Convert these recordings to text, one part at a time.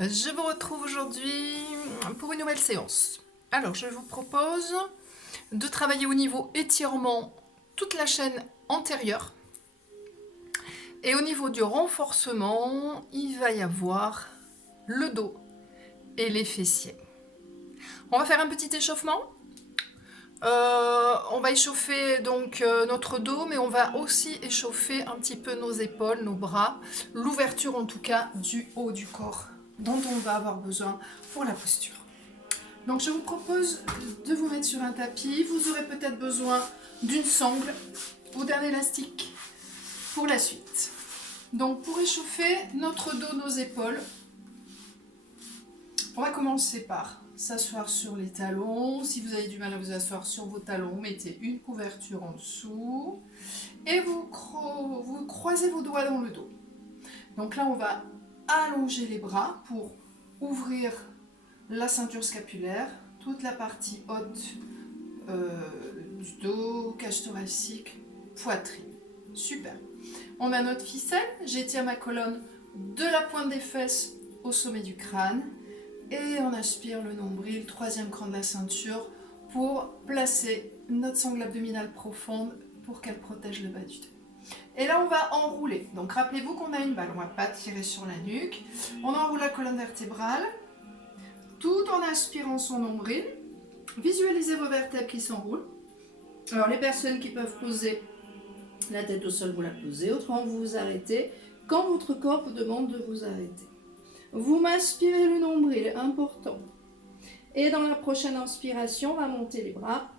Je vous retrouve aujourd'hui pour une nouvelle séance. Alors, je vous propose de travailler au niveau étirement toute la chaîne antérieure. Et au niveau du renforcement, il va y avoir le dos et les fessiers. On va faire un petit échauffement. On va échauffer donc notre dos, mais on va aussi échauffer un petit peu nos épaules, nos bras, l'ouverture en tout cas du haut du corps dont on va avoir besoin pour la posture. Donc je vous propose de vous mettre sur un tapis. Vous aurez peut-être besoin d'une sangle ou d'un élastique pour la suite. Donc pour échauffer notre dos, nos épaules, on va commencer par s'asseoir sur les talons. Si vous avez du mal à vous asseoir sur vos talons, mettez une couverture en dessous et vous croisez vos doigts dans le dos. Donc là, on va allonger les bras pour ouvrir la ceinture scapulaire, toute la partie haute du dos, cage thoracique, poitrine. Super. On a notre ficelle. J'étire ma colonne de la pointe des fesses au sommet du crâne. Et on aspire le nombril, troisième cran de la ceinture, pour placer notre sangle abdominale profonde pour qu'elle protège le bas du dos. Et là, on va enrouler. Donc, rappelez-vous qu'on a une balle. On ne va pas tirer sur la nuque. On enroule la colonne vertébrale tout en aspirant son nombril. Visualisez vos vertèbres qui s'enroulent. Alors, les personnes qui peuvent poser la tête au sol, vous la posez. Autrement, vous vous arrêtez quand votre corps vous demande de vous arrêter. Vous m'aspirez le nombril, important. Et dans la prochaine inspiration, on va monter les bras.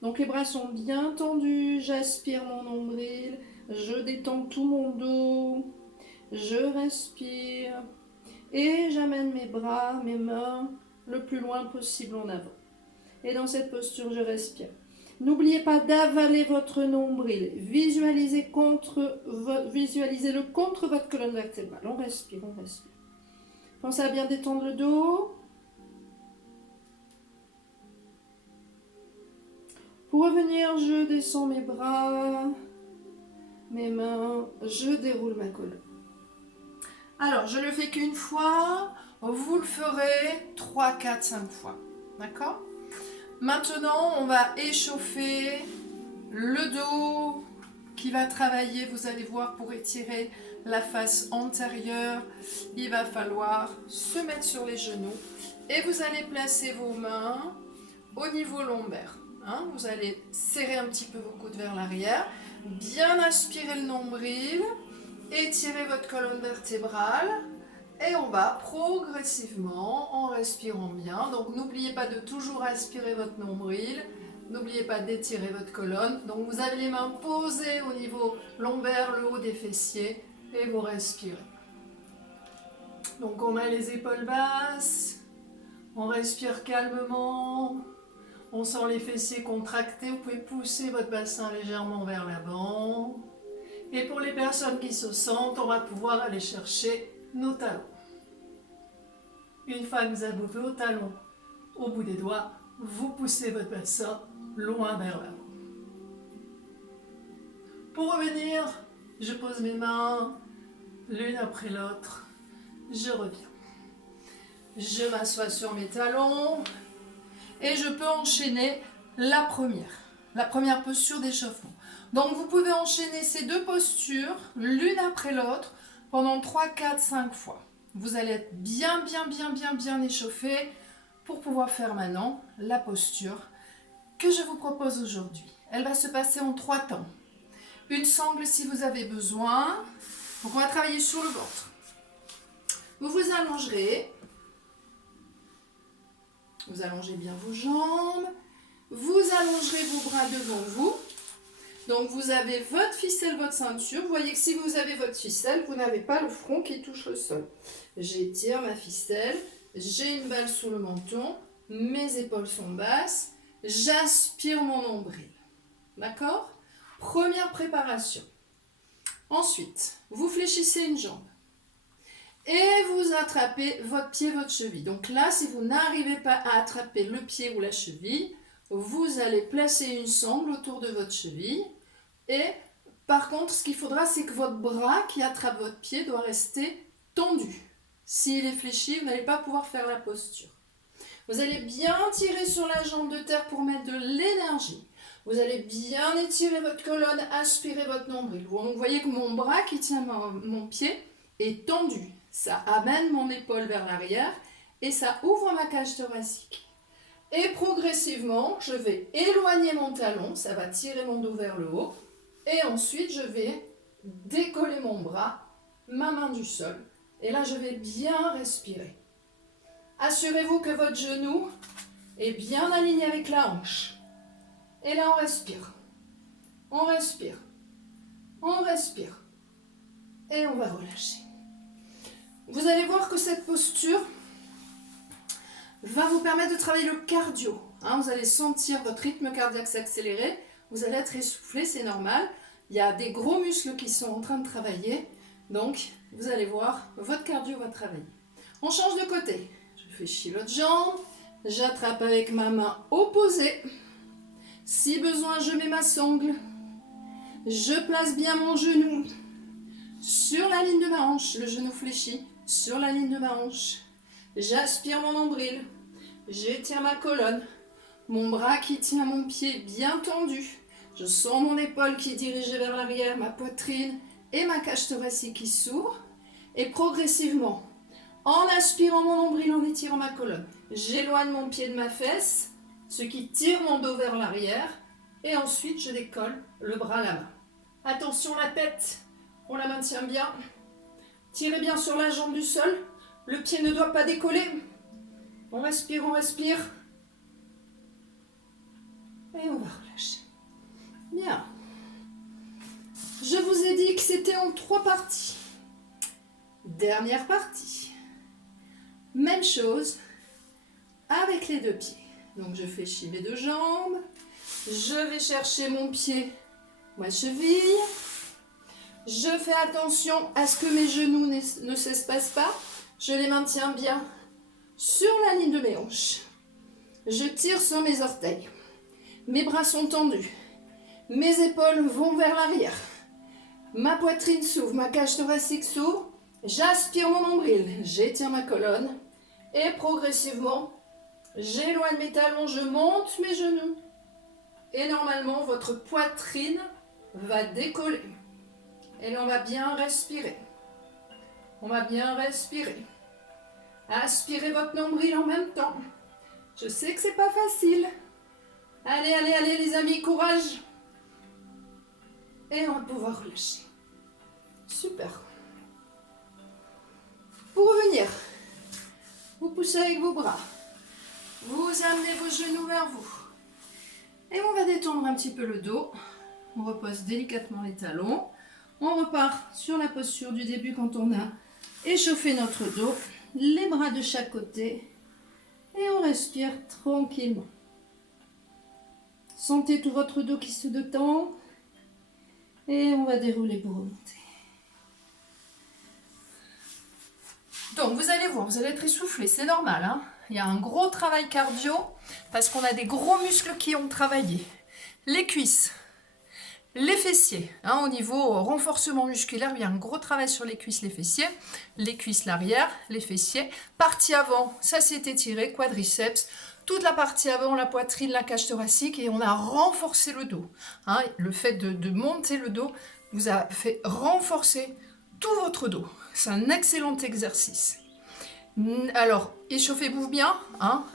Donc les bras sont bien tendus, j'aspire mon nombril, je détends tout mon dos, je respire et j'amène mes bras, mes mains le plus loin possible en avant. Et dans cette posture, je respire. N'oubliez pas d'avaler votre nombril, visualisez-le contre votre colonne vertébrale. On respire, on respire. Pensez à bien détendre le dos. Pour revenir, je descends mes bras, mes mains, je déroule ma colonne. Alors, je ne le fais qu'une fois, vous le ferez 3, 4, 5 fois. D'accord ? Maintenant, on va échauffer le dos qui va travailler, vous allez voir, pour étirer la face antérieure. Il va falloir se mettre sur les genoux et vous allez placer vos mains au niveau lombaire. Vous allez serrer un petit peu vos coudes vers l'arrière, bien aspirer le nombril, étirer votre colonne vertébrale et on va progressivement en respirant bien. Donc n'oubliez pas de toujours aspirer votre nombril, n'oubliez pas d'étirer votre colonne. Donc vous avez les mains posées au niveau lombaire, le haut des fessiers et vous respirez. Donc on a les épaules basses, on respire calmement. On sent les fessiers contractés, vous pouvez pousser votre bassin légèrement vers l'avant. Et pour les personnes qui se sentent, on va pouvoir aller chercher nos talons. Une fois que vous avez vos talons au bout des doigts, vous poussez votre bassin loin vers l'avant. Pour revenir, je pose mes mains l'une après l'autre. Je reviens. Je m'assois sur mes talons. Et je peux enchaîner la première posture d'échauffement. Donc vous pouvez enchaîner ces deux postures, l'une après l'autre, pendant 3, 4, 5 fois. Vous allez être bien échauffé pour pouvoir faire maintenant la posture que je vous propose aujourd'hui. Elle va se passer en 3 temps. Une sangle si vous avez besoin. Donc on va travailler sur le ventre. Vous vous allongerez. Vous allongez bien vos jambes, vous allongerez vos bras devant vous. Donc vous avez votre ficelle, votre ceinture. Vous voyez que si vous avez votre ficelle, vous n'avez pas le front qui touche le sol. J'étire ma ficelle, j'ai une balle sous le menton, mes épaules sont basses, j'aspire mon nombril. D'accord ? Première préparation. Ensuite, vous fléchissez une jambe. Et vous attrapez votre pied, votre cheville. Donc là, si vous n'arrivez pas à attraper le pied ou la cheville, vous allez placer une sangle autour de votre cheville. Et par contre, ce qu'il faudra, c'est que votre bras qui attrape votre pied doit rester tendu. S'il est fléchi, vous n'allez pas pouvoir faire la posture. Vous allez bien tirer sur la jambe de terre pour mettre de l'énergie. Vous allez bien étirer votre colonne, aspirer votre nombril. Vous voyez que mon bras qui tient mon pied est tendu. Ça amène mon épaule vers l'arrière et ça ouvre ma cage thoracique. Et progressivement, je vais éloigner mon talon, ça va tirer mon dos vers le haut. Et ensuite, je vais décoller mon bras, ma main du sol. Et là, je vais bien respirer. Assurez-vous que votre genou est bien aligné avec la hanche. Et là, on respire. On respire. On respire. Et on va relâcher. Vous allez voir que cette posture va vous permettre de travailler le cardio. Vous allez sentir votre rythme cardiaque s'accélérer. Vous allez être essoufflé, c'est normal. Il y a des gros muscles qui sont en train de travailler. Donc, vous allez voir, votre cardio va travailler. On change de côté. Je fléchis l'autre jambe. J'attrape avec ma main opposée. Si besoin, je mets ma sangle. Je place bien mon genou sur la ligne de ma hanche. Le genou fléchi sur la ligne de ma hanche. J'aspire mon nombril. J'étire ma colonne. Mon bras qui tient mon pied bien tendu. Je sens mon épaule qui est dirigée vers l'arrière, ma poitrine et ma cage thoracique qui s'ouvre. Et progressivement, en aspirant mon nombril, en étirant ma colonne, j'éloigne mon pied de ma fesse, ce qui tire mon dos vers l'arrière. Et ensuite, je décolle le bras à la main. Attention, la tête, on la maintient bien. Tirez bien sur la jambe du sol. Le pied ne doit pas décoller. On respire, on respire. Et on va relâcher. Bien. Je vous ai dit que c'était en 3 parties. Dernière partie. Même chose avec les 2 pieds. Donc je fléchis mes 2 jambes. Je vais chercher mon pied, ma cheville. Je fais attention à ce que mes genoux ne s'espacent pas. Je les maintiens bien sur la ligne de mes hanches. Je tire sur mes orteils. Mes bras sont tendus. Mes épaules vont vers l'arrière. Ma poitrine s'ouvre, ma cage thoracique s'ouvre. J'aspire mon nombril, j'étire ma colonne. Et progressivement, j'éloigne mes talons, je monte mes genoux. Et normalement, votre poitrine va décoller. Et là, on va bien respirer. On va bien respirer. Aspirez votre nombril en même temps. Je sais que c'est pas facile. Allez, allez, allez les amis, courage. Et on va pouvoir relâcher. Super. Pour revenir, vous poussez avec vos bras. Vous amenez vos genoux vers vous. Et on va détendre un petit peu le dos. On repose délicatement les talons. On repart sur la posture du début quand on a échauffé notre dos. Les bras de chaque côté. Et on respire tranquillement. Sentez tout votre dos qui se détend. Et on va dérouler pour remonter. Donc vous allez voir, vous allez être essoufflé, c'est normal. Il y a un gros travail cardio parce qu'on a des gros muscles qui ont travaillé. Les cuisses, les fessiers, au niveau renforcement musculaire, il y a un gros travail sur les cuisses, les cuisses l'arrière, les fessiers. Partie avant, ça s'est étiré, quadriceps, toute la partie avant, la poitrine, la cage thoracique et on a renforcé le dos. Le fait de monter le dos vous a fait renforcer tout votre dos. C'est un excellent exercice. Alors, échauffez-vous bien,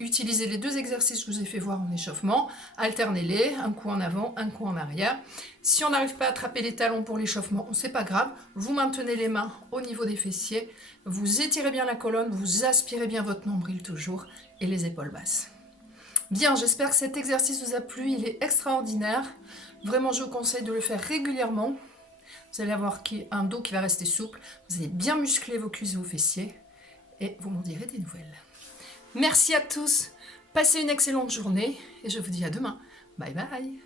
utilisez les 2 exercices que je vous ai fait voir en échauffement, alternez-les, un coup en avant, un coup en arrière. Si on n'arrive pas à attraper les talons pour l'échauffement, c'est pas grave, vous maintenez les mains au niveau des fessiers, vous étirez bien la colonne, vous aspirez bien votre nombril toujours et les épaules basses. Bien, j'espère que cet exercice vous a plu, il est extraordinaire. Vraiment, je vous conseille de le faire régulièrement. Vous allez avoir un dos qui va rester souple, vous allez bien muscler vos cuisses et vos fessiers. Et vous m'en direz des nouvelles. Merci à tous, passez une excellente journée et je vous dis à demain. Bye bye.